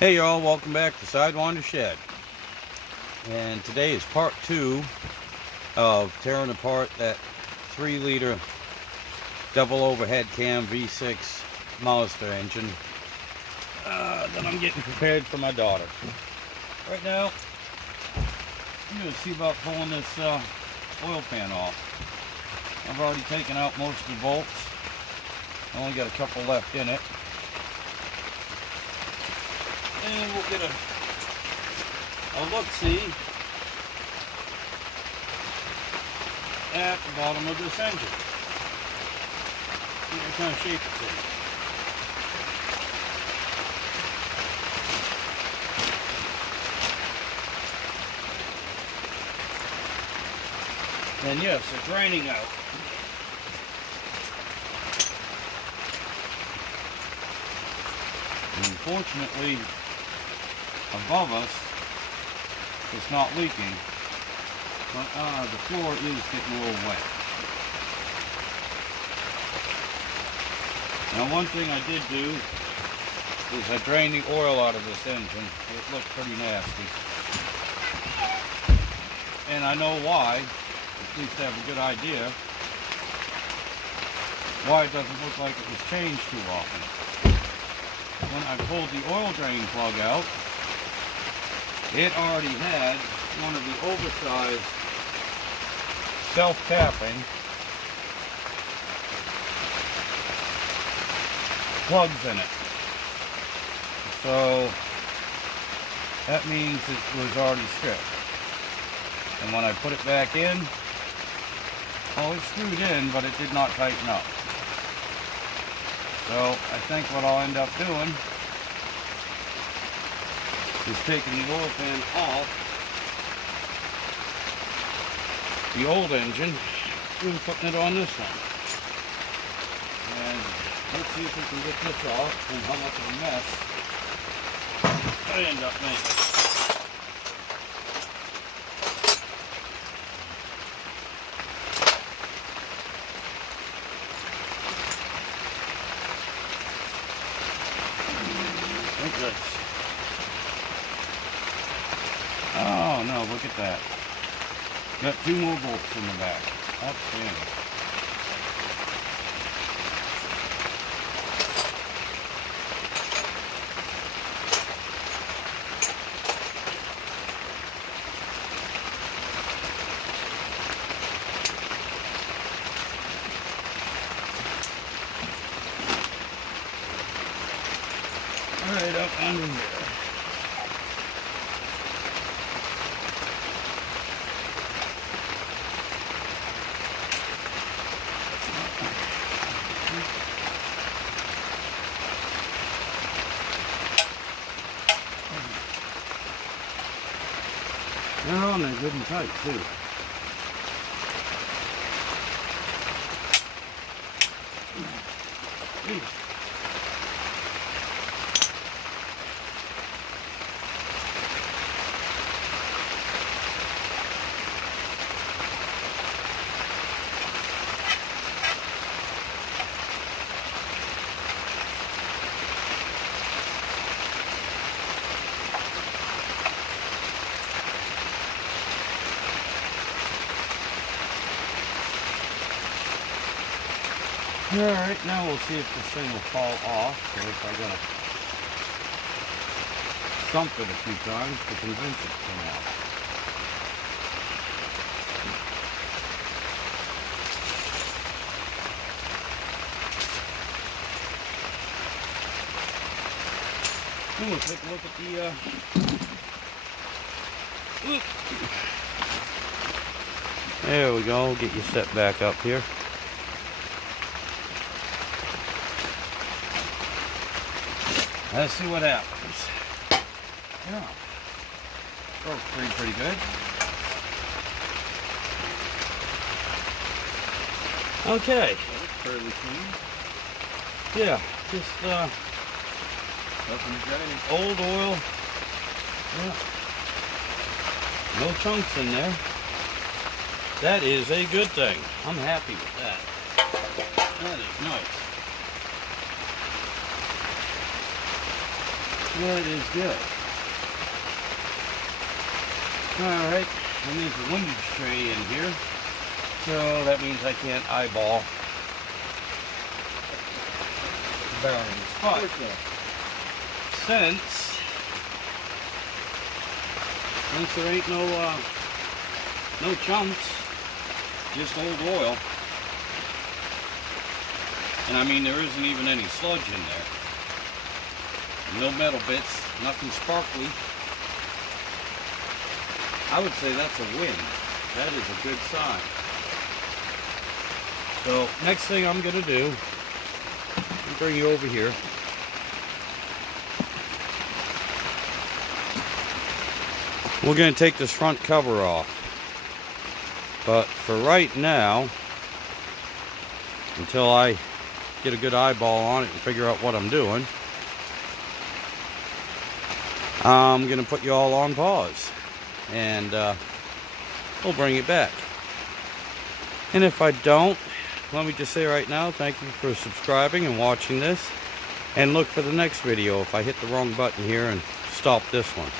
Hey y'all, welcome back to Sidewinder Shed. And today is part 2 of tearing apart that 3-liter double overhead cam V6 Mazda engine that I'm getting prepared for my daughter. Right now, I'm going to see about pulling this oil pan off. I've already taken out most of the bolts. I only got a couple left in it. And we'll get a look-see at the bottom of this engine. See what kind of shape it's in. And yes, it's raining out. Unfortunately, above us, it's not leaking, but the floor is getting a little wet. Now, one thing I did do is I drained the oil out of this engine. It looked pretty nasty. And I know why, at least I have a good idea, why it doesn't look like it was changed too often. When I pulled the oil drain plug out, it already had one of the oversized self-tapping plugs in it. So that means it was already stripped. And when I put it back in, well, it screwed in, but it did not tighten up. So I think what I'll end up doing is taking the oil pan off the old engine and putting it on this one. And let's see if we can get this off and how much of a mess I end up making. Like this. Oh no, look at that. Got 2 more bolts in the back. Outstanding. Alright, up under here. Oh, and they're good and tight too. Alright, now we'll see if this thing will fall off, or if I gotta stump it a few times to convince it to come off. And we'll take a look at the there we go, we'll get you set back up here. Let's see what happens. Yeah. Broke pretty good. Okay. That's fairly clean. Yeah, just old oil. Yeah. No chunks in there. That is a good thing. I'm happy with that. That is nice. That is good. Alright, and there's a windage tray in here. So that means I can't eyeball the bearings. But since there ain't no chunks, just old oil, and I mean there isn't even any sludge in there. No metal bits, nothing sparkly. I would say that's a win. That is a good sign. So next thing I'm going to do, I'll bring you over here. We're going to take this front cover off. But for right now, until I get a good eyeball on it and figure out what I'm doing, I'm going to put you all on pause. And we'll bring it back. And if I don't, let me just say right now, thank you for subscribing and watching this. And look for the next video if I hit the wrong button here and stop this one.